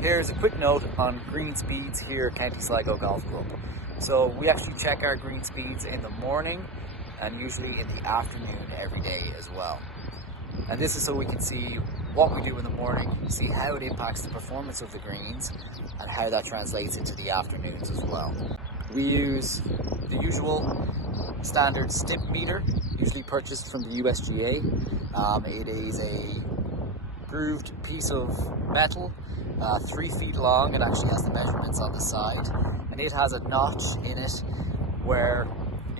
Here's a quick note on green speeds here at County Sligo Golf Club. So we actually check our green speeds in the morning and usually in the afternoon every day as well. And this is so we can see what we do in the morning, see how it impacts the performance of the greens and how that translates into the afternoons as well. We use the usual standard Stimpmeter, usually purchased from the USGA. It is a grooved piece of metal, 3 feet long. It actually has the measurements on the side, and it has a notch in it where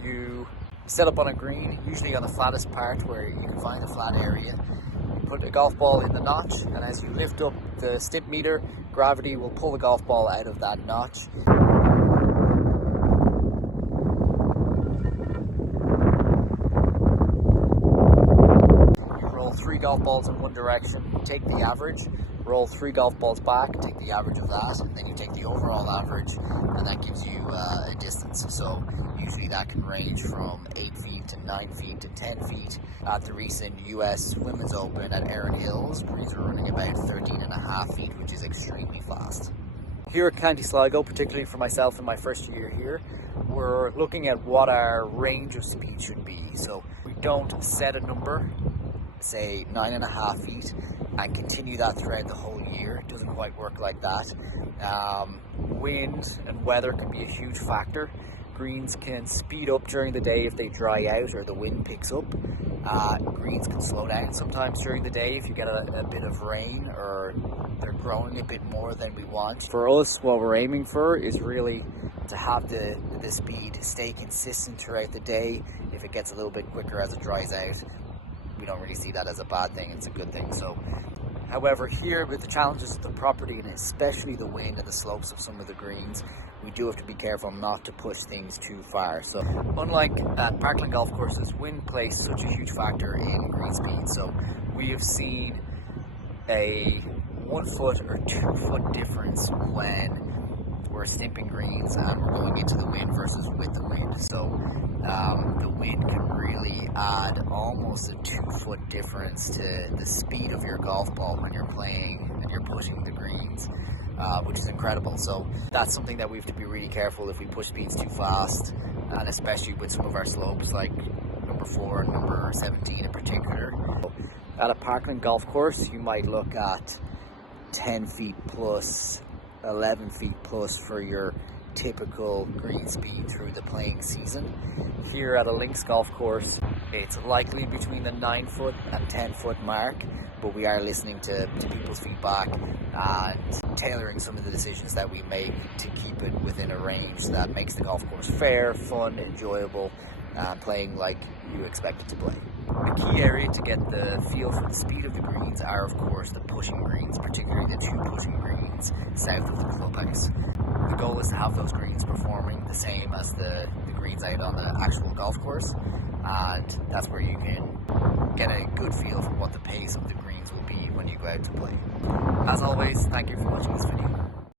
you set up on a green, usually on the flattest part where you can find a flat area. You put a golf ball in the notch, and as you lift up the Stimpmeter, gravity will pull the golf ball out of that notch. Roll 3 golf balls in one direction, take the average, roll 3 golf balls back, take the average of that, and then you take the overall average, and that gives you a distance. So usually that can range from 8 feet to 9 feet to 10 feet. At the recent US Women's Open at Erin Hills, greens were running about 13.5 feet, which is extremely fast. Here at County Sligo, particularly for myself in my first year here, we're looking at what our range of speed should be. So we don't set a number, say 9.5 feet, and continue that throughout the whole year. It doesn't quite work like that. Wind and weather can be a huge factor. Greens can speed up during the day if they dry out or the wind picks up. Greens can slow down sometimes during the day if you get a bit of rain or they're growing a bit more than we want. For us, what we're aiming for is really to have the speed stay consistent throughout the day. If it gets a little bit quicker as it dries out, we don't really see that as a bad thing, it's a good thing. So, however, here with the challenges of the property and especially the wind and the slopes of some of the greens, we do have to be careful not to push things too far. So unlike at Parkland golf courses, wind plays such a huge factor in green speed. So we have seen a 1 foot or 2 foot difference when we're stimping greens and we're going into the wind versus with the wind. So the wind can really add almost a 2 foot difference to the speed of your golf ball when you're playing and you're pushing the greens, which is incredible. So that's something that we have to be really careful if we push speeds too fast, and especially with some of our slopes like number 4 and number 17 in particular. At a Parkland golf course, you might look at 10 feet plus, 11 feet plus for your typical green speed through the playing season. Here at a links golf course, it's likely between the 9 foot and 10 foot mark, but we are listening to people's feedback and tailoring some of the decisions that we make to keep it within a range that makes the golf course fair, fun, enjoyable, and playing like you expect it to play. The key area to get the feel for the speed of the greens are, of course, the pushing greens, particularly the 2 pushing greens south of the clubhouse. The goal is to have those greens performing the same as the greens out on the actual golf course, and that's where you can get a good feel for what the pace of the greens will be when you go out to play. As always, thank you for watching this video.